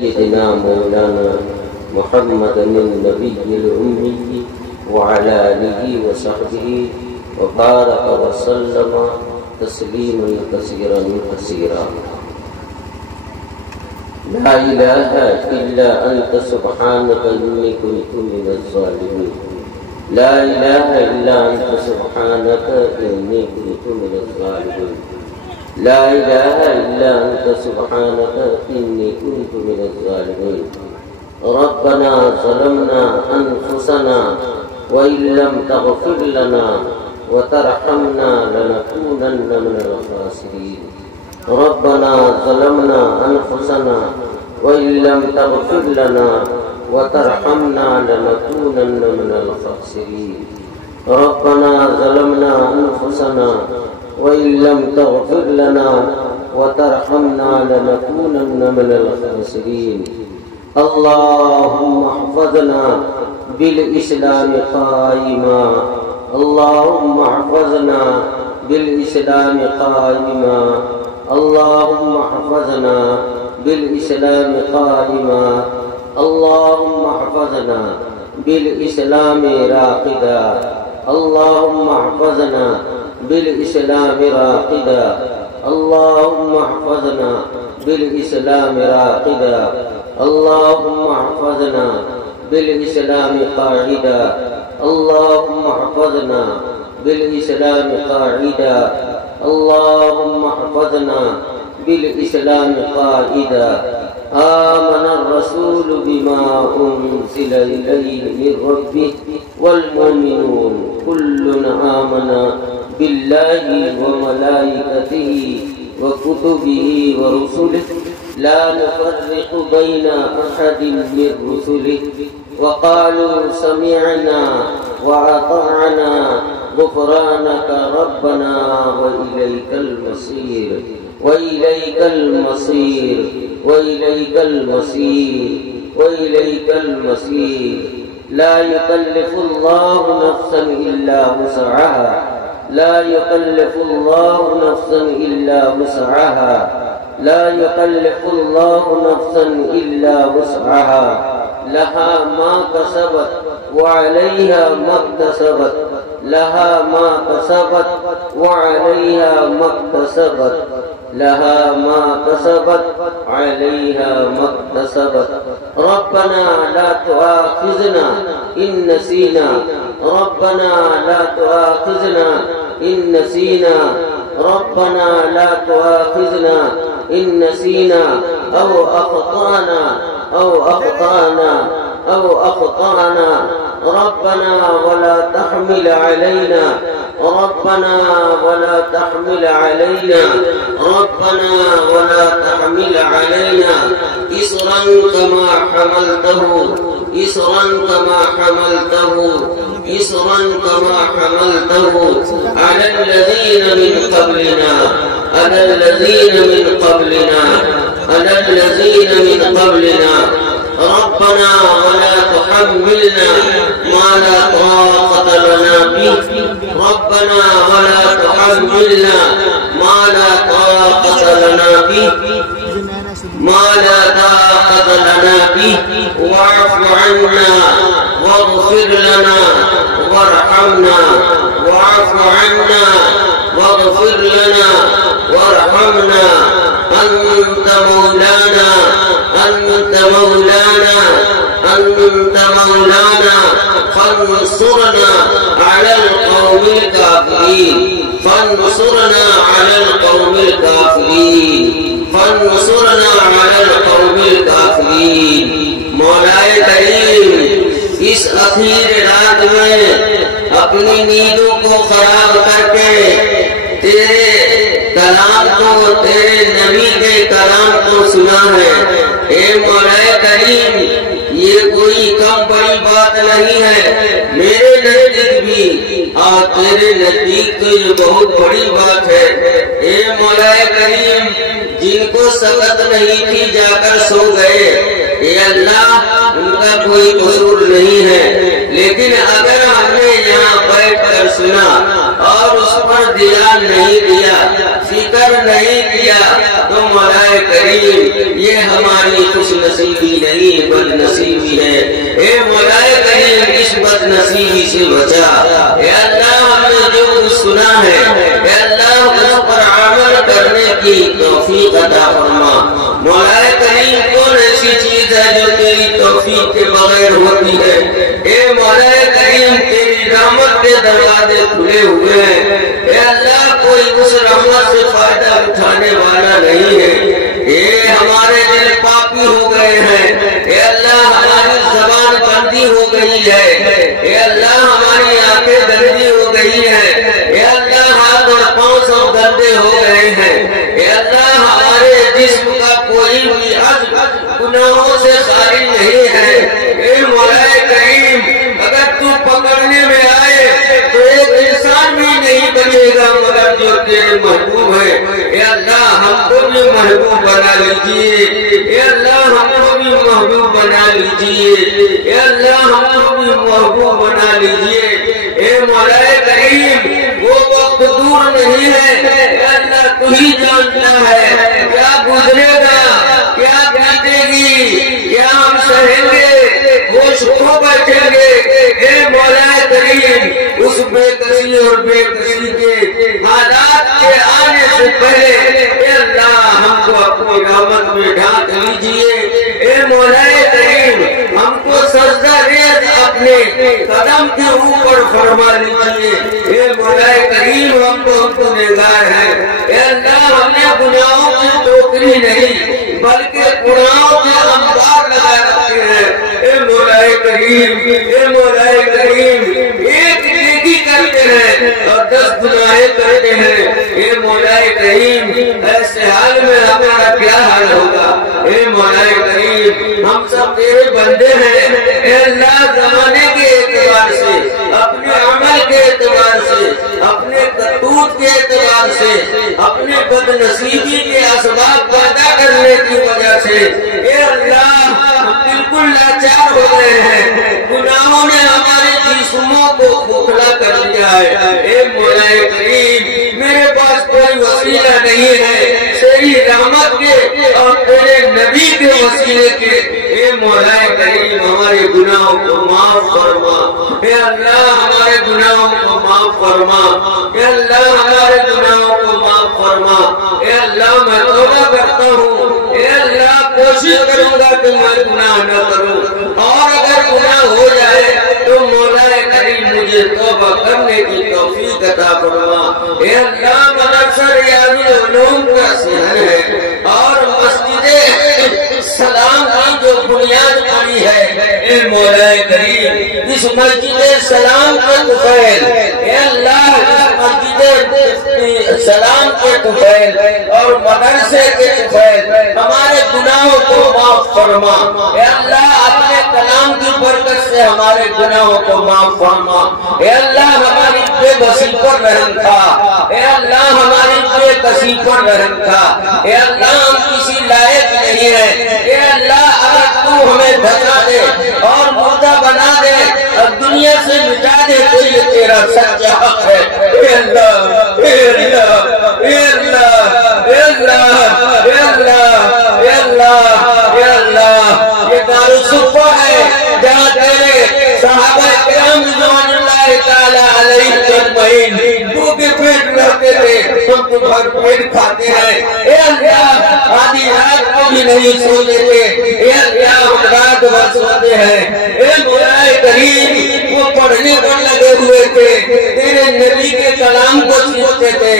سيدنا مولانا محمد النبي الأمي وعلى آله وصحبه وبارك وسلم تسليما كثيرا كثيرا. لا إله إلا أنت سبحانك إني كنت من الظالمين. لا إله إلا أنت سبحانك إني كنت من الظالمين. لا إله إلا أنت سبحانك إني كنت من الظالمين. ربنا ظلمنا أنفسنا وإن لم تغفر لنا وترحمنا لنكونن من الخاسرين. ربنا ظلمنا أنفسنا وإن لم تغفر لنا وترحمنا لنكونن من الخاسرين. ربنا ظلمنا أنفسنا وإن لم تغفر لنا وترحمنا لنكونن من الخاسرين. اللهم احفظنا بالإسلام قائما. اللهم احفظنا بالإسلام قائما. اللهم احفظنا بالإسلام قائما. اللهم احفظنا بالإسلام راقدا. اللهم احفظنا بالإسلام راقدا. اللهم احفظنا بالإسلام راقدا. اللهم احفظنا بالإسلام قاعدا. اللهم احفظنا بالإسلام قاعدا. اللهم احفظنا بالإسلام قائدا. آمن الرسول بما أنزل إليه من ربه والمؤمنون كل آمن بالله وملائكته وكتبه ورسله لا نفرق بين أحد من رسله وقالوا سمعنا وأطعنا غفرانك ربنا وإليك المصير. وإليك المصير. وإليك المصير. وإليك المصير. لا يكلف الله نفسا إلا وسعها. لا يكلف الله نفسا إلا وسعها. لا يكلف الله نفسا إلا وسعها. لها ما كسبت وعليها ما اكتسبت. لها ما كسبت وعليها ما اكتسبت. لها ما كسبت عليها ما اكتسبت. ربنا لا تؤاخذنا إن نسينا. ربنا لا تؤاخذنا إن نسينا. ربنا لا تؤاخذنا إن نسينا أو أخطأنا أو أخطأنا أو أخطأنا. ربنا ولا تحمل علينا. ربنا ولا تحمل علينا. ربنا ولا تحمل علينا إصرا كما حملته. إصرا كما حملته. إصرا كما حملته على الذين من قبلنا. على الذين من قبلنا. على الذين من قبلنا. ربنا ولا تحملنا ما لا طاقة لنا به. ربنا ولا تحملنا ما لا طاقة لنا به. ما لا طاقة لنا به. واعف عنا واغفر لنا وارحمنا. واعف عنا واغفر لنا وارحمنا. أنت مولانا. أنت مولانا. أنت مولانا فانصرنا على القوم الكافرين. فانصرنا على القوم الكافرين. فانصرنا على القوم الكافرين. مولا کریم اس اخیر رات میں اپنی نیندوں کو خراب کر کے تیرے کلام کو تیرے نبی کے کلام کو سنا ہے. اے مولا کریم یہ کوئی کم بڑی بات نہیں ہے میرے نزدیک بھی اور تیرے نزدیک تو یہ بہت بڑی بات ہے. اے مولا کریم جن کو سکت نہیں تھی جا کر سو گئے. اے اللہ ان کا کوئی قصور نہیں ہے لیکن اگر ہم نے یہاں بیٹھ کر سنا اور اس پر دھیان نہیں دیا فکر نہیں کیا تو مولا کریم کریم یہ ہماری خوش نصیبی نہیں بد نصیبی ہے، اے مولا کریم اس بد نصیبی سے بچا، اے اللہ ہم نے جو کچھ سنا ہے اے اللہ اس پر عمل کرنے کی توفیق عطا فرما۔ مولا کریم کون ایسی چیز ہے جو تیری توفیق کے بغیر ہوتی ہے؟ اے مولا کریم تیری رحمت کے دروازے کھلے ہوئے ہیں، اے اللہ کوئی اس رحمت سے فائدہ اٹھانے والا نہیں ہے، اے ہمارے دل پاپی ہو گئے ہیں، اے اللہ ہماری زبان بندی ہو گئی ہے، اے اللہ ہماری آنکھیں گندی ہو گئی ہیں، اے اللہ ہاتھ اور پاؤں سب گندے ہو گئے ہیں، اے اللہ ہمارے جسم کا کوئی بھی عضو گناہوں سے خالی نہیں ہے، اے مولا کریم اگر تو پکڑنے میں آئے تو ایک انسان بھی نہیں بچے گا مگر جو تیرے محبوب ہے، اے اللہ ہم کو بھی محبوب بنا لیجیے، اے اللہ ہم کو بھی محبوب بنا لیجیے، اے اللہ ہم کو بھی محبوب بنا لیجیے، اے مولا کریم وہ وقت دور نہیں ہے، اے اللہ تو ہی جانتا ہے کیا گزرے گا، کیا بیتے گی، کیا ہم سہیں گے، ہوش کھو بیٹھیں گے، اے مولا کریم اس بے کسی اور بے کسی کے حالات کے آنے سے پہلے اے اللہ ہم کو اپنی رحمت میں ڈھانک لیجیے، اے مولا کریم ہم کو سجدہ ریز اپنے قدم کے اوپر فرما لیجیے، اے مولا کریم ہم تو گنہگار ہیں، اے اللہ ہم نے گناہوں کی ٹوکری نہیں بلکہ گناہوں کے انبار لگا رکھے ہیں، اے مولا کریم اے مولا کریم ایک نیکی کرتے ہیں اور 10 گناہیں کرتے ہیں، اے مولا کریم ایسے حال میں ہمارا کیا حال ہوگا، اے مولا کریم ہم سب تیرے بندے ہیں، اے اللہ زمانے کے اعتبار سے اپنے عمل کے اعتبار سے اپنے کرتوت کے اعتبار سے اپنے بد نصیبی کے اسباب پیدا کرنے کی وجہ سے اے اللہ ہم بالکل لاچار ہو گئے ہیں، گناہوں نے ہمارے جسموں کو کھوکھلا کر دیا ہے، اے مولا کریم میرے پاس کوئی وسیلہ نہیں ہے تیری رحمت کے اور تیرے نبی کے وسیلے کے، اے مولا کریم ہمارے گناہوں کو معاف فرما، اے اللہ ہمارے گناہوں کو معاف فرما، اے اللہ ہمارے گناہوں کو معاف فرما، اے اللہ میں توبہ کرتا ہوں، اے اللہ کوشش کروں گا کہ میں گناہ نہ کروں، اور اگر گناہ ہو جائے تو مولا کریم مجھے توبہ کرنے کی توفیق عطا فرما، اے اللہ مدرسہ ریاض العلوم کا صحن ہے اور مسجد سلام کی جو بنیاد پڑی ہے، اے مولا کریم اس مسجد سلام کے طفیل، اے اللہ اس مسجد سلام کے طفیل اور مدرسے کے طفیل ہمارے گناہوں کو معاف فرما، اے اللہ اپنے کلام کی برکت سے ہمارے گناہوں کو معاف فرما، اے اللہ ہماری بے بسی پر رحم کھا، اے اللہ ہماری بے کسی پر رحم کھا، اے اللہ ہم کسی لائق نہیں ہیں، اے اللہ اگر تو ہمیں بچا دے اور مردہ بنا دے اور دنیا سے مٹا دے تو یہ تیرا سچا حق ہے، اے اللہ اے اللہ اے اللہ اے اللہ اے اللہ اے اللہ اے اللہ یہ دارالصفا ہے جہاں تیرے صحابہ کرام رضوان اللہ تعالی علیہ اجمعین بھوکے پیٹ رہتے تھے، ہم تو بھر پیٹ کھاتے ہیں، اے اللہ آدھی رات کو بھی نہیں سوتے تھے، اے اللہ ہم رات بھر سوتے ہیں، اے مولا کریم وہ پڑھنے پر لگے ہوئے تھے، تیرے نبی کے کلام کو سیکھتے تھے،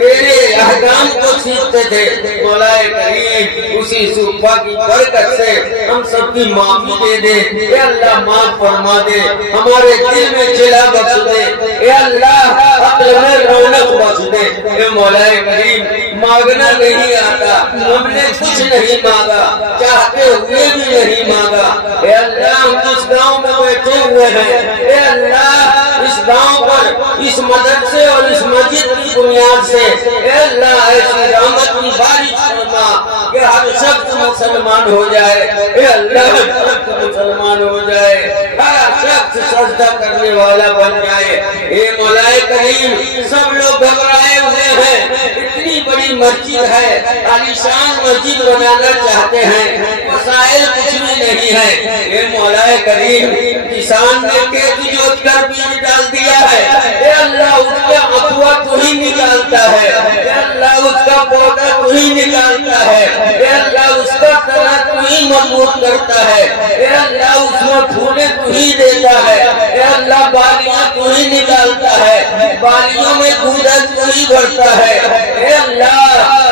تیرے احکام کو سیکھتے تھے، مولا کریم اسی صفا کی برکت سے ہم سب کی معافی دے دے، اے اللہ معاف فرما دے، ہمارے دل میں جلا بخش دے، اے اللہ عقل میں رونق بخش دے، اے مولا کریم مانگنا نہیں آتا، ہم نے کچھ نہیں مانگا، چاہتے ہوئے بھی نہیں مانگا، اے اللہ ہم جس گاؤں میں بیٹھے ہوئے ہیں، اے اللہ اس گاؤں پر اس مدرسے اور اس مسجد کی بنیاد سے اے اللہ ایسی رحمت کی بارش فرما کہ ہر شخص مسلمان ہو جائے، اے اللہ ہر شخص مسلمان ہو جائے، ہر شخص سجدہ کرنے والا بن جائے، اے مولا کریم سب لوگ گھبرائے ہوئے ہیں، اتنی بڑی بڑی مسجد ہے، عالیشان مسجد بنانا چاہتے ہیں، وسائل کچھ بھی نہیں ہے۔ اے مولا کریم، کسان نے کھیت جوت کر بیج ڈال دیا ہے، اے اللہ اس کا اخوا تو ہی نکالتا ہے، اے اللہ اس کا پودا تو ہی نکالتا ہے، اے اللہ اس کا تنا تو ہی مضبوط کرتا ہے، اے اللہ اس میں پھولے تو ہی دیتا ہے، اے اللہ بالیاں تو ہی نکالتا ہے، بالیوں میں دودھ تو ہی بھرتا ہے، اے اللہ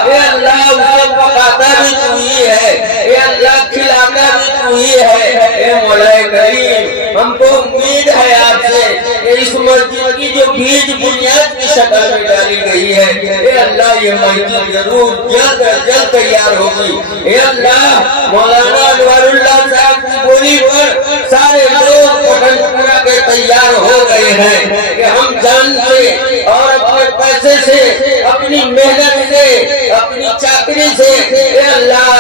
اسے پکاتا بھی تو ہی ہے، اے اللہ کھلاتا بھی تو ہی ہے۔ اے مولا کریم، ہم کو امید ہے آپ سے کہ اس مسجد کی جو بیج بنیاد کی شکل میں ڈالی گئی ہے، اے اللہ یہ مسجد ضرور جلد از جلد تیار ہوگی۔ اے اللہ مولانا انوار اللہ صاحب کی بولی پر سارے لوگ پٹن پورا کے تیار ہو گئے ہیں کہ ہم جان سے اور اپنے پیسے سے، اپنی محنت سے، اپنی چاکری سے، اے اللہ اس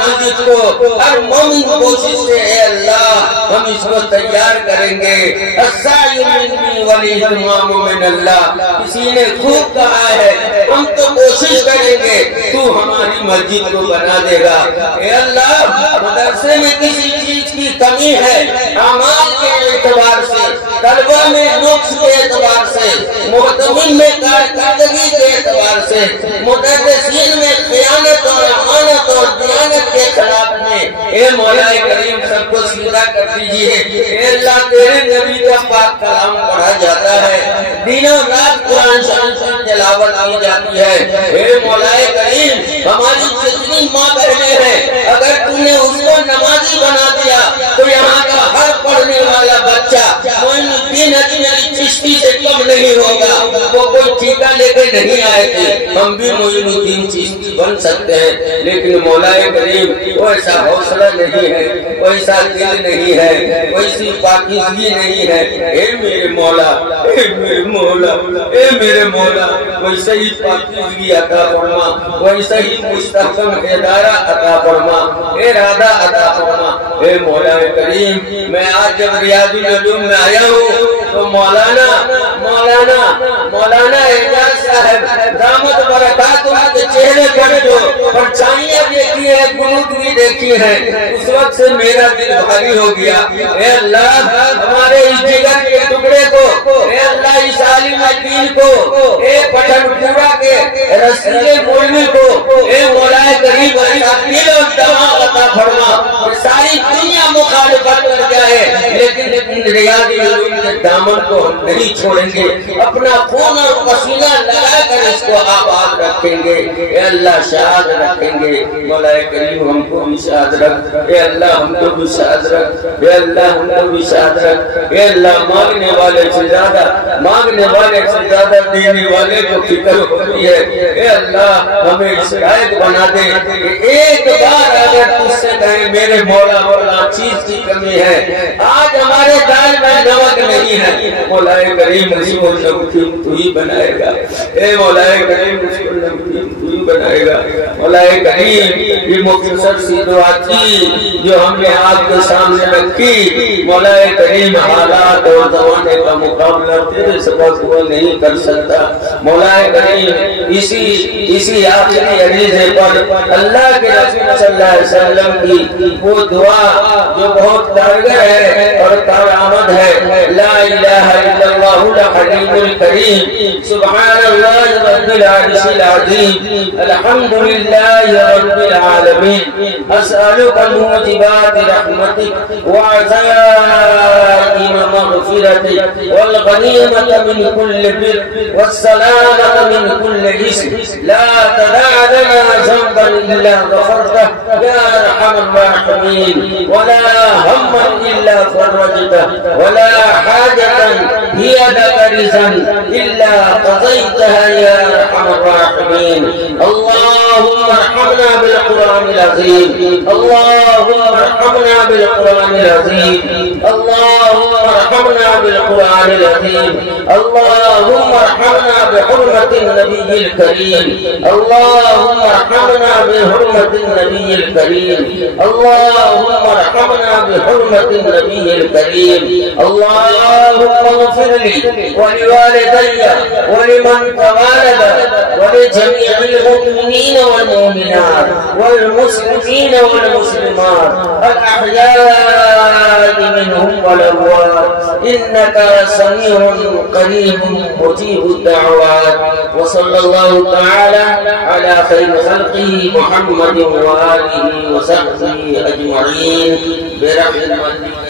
مسجد کو ہر مومن کوشش سے اے اللہ ہم اس کو تیار کریں گے۔ السعی منی والاہتمام من اللہ، کسی نے خوب کہا ہے ہم تو کوشش کریں گے، تو ہماری مسجد کو بنا دے گا۔ اے اللہ مدرسے میں کسی چیز کی کمی ہے، اعمال کے اعتبار سے، طلبہ میں نقص کے اعتبار سے، محتمین میں کارکردگی کے اعتبار سے، مدرسین میں خیانت اور امانت اور دیانت کے خلاف میں، اے مولا کریم سب کو سیدھا کر دیجئے۔ اے اللہ تیرے نبی کا پاک کلام پڑھا جاتا ہے، دنوں رات قرآن شریف کی تلاوت کی جاتی ہے۔ اے مولا کریم ہماری جتنی ماں بہنیں ہیں، اگر تم نے اس کو نمازی بنا دیا تو یہاں کا ہر پڑھنے والا بچہ معین الدین اجمیری چشتی سے کم نہیں ہوگا۔ وہ کوئی ٹھیکہ لے کے نہیں آئے تھے، ہم بھی معین الدین چشتی بن سکتے ہیں، لیکن مولا کریم ویسا حوصلہ نہیں ہے، ویسا دل نہیں ہے، ویسی پاکیزگی نہیں ہے۔ اے میرے مولا، اے میرے مولا، اے میرے مولا، ویسا ہی پاکیزگی عطا فرما، ویسا ہی مستحکم ادارہ عطا فرما، ارادہ عطا فرما۔ اے مولا کریم میں آج جب ریاض العلوم میں آیا ہوں تو مولانا اعجاز صاحب دامت برکاتہ کے چہرے پر جو پرچھائیاں دیکھی ہیں، گلوت بھی دیکھی ہیں، اس وقت سے میرا دل بھاری ہو گیا۔ اے اللہ ہمارے اس جگر کے ٹکڑے کو، اے اللہ اس عالم دین کو، اے پٹھن پورا کے رسول مولوی کو، اے مولا کریم دل اور دماغ عطا فرما۔ ساری دنیا مخالفت کر جائے لیکن ریاض العلوم کے دامن کو ہم نہیں چھوڑیں گے، اپنا خون اور پسینہ لگا کر اس کو آباد رکھیں گے۔ اے اللہ شاد رکھیں گے، مولا کریم ہم کو بھی شاد رکھ، اے اللہ ہم کو بھی شاد رکھ، اے اللہ ہم کو بھی شاد رکھ۔ اے اللہ مانگنے والے سے زیادہ دینے والے کو فکر ہوتی ہے۔ اے اللہ ہمیں اس لائق بنا دے کہ ایک بار اگر تجھ سے کہیں میرے مولا چیز کی کمی ہے، آج ہمارے دال میں نمک نہیں ہے، مولا کریم اس کو نمکین تو ہی بنائے گا۔ اے مولا کریم اس کو نمکین تو ہی بنائے گا۔ مولا کریم یہ مختصر سی دعا تھی جو ہم نے آپ کے سامنے رکھی، مولا کریم حالات اور زمانے کا مقابلہ تیرے سبب وہ نہیں کر سکتا۔ مولا کریم اسی آخری عریضے پر اللہ کے رسول صلی اللہ علیہ وسلم کی وہ دعا جو بہت کارگر ہے اور کارآمد ہے، لا الہ الا اللہ الحلیم الکریم، سبحان اللہ رب العرش العظیم، الحمدللہ رب العالمین، اسألک موجبات رحمتک وعزائم مغفرتک والغنیمت من کل بر والسلامت من کل اسم، لا تدع لنا ذنبا الا غفرته يا ارحم الراحمين، ولا هما الا فرجته، ولا حاجة هي لك رزقا الا قضيتها يا ارحم الراحمين۔ اللہ اللهم ارحمنا بالقرآن العظيم اللهم ارحمنا بالقرآن العظيم اللهم ارحمنا بالقرآن العظيم اللهم ارحمنا بحرمة النبي الكريم اللهم ارحمنا بحرمة النبي الكريم اللهم ارحمنا بحرمة النبي الكريم اللهم اغفر لي ولوالدي ولمن توالد ولجميع المؤمنين والمؤمنات والمسلمين والمسلمات الأحياء منهم والأموات إنك سميع قريب مجيب الدعوات وصلى الله تعالى على خير خلقه محمد وآله وصحبه أجمعين برحمتك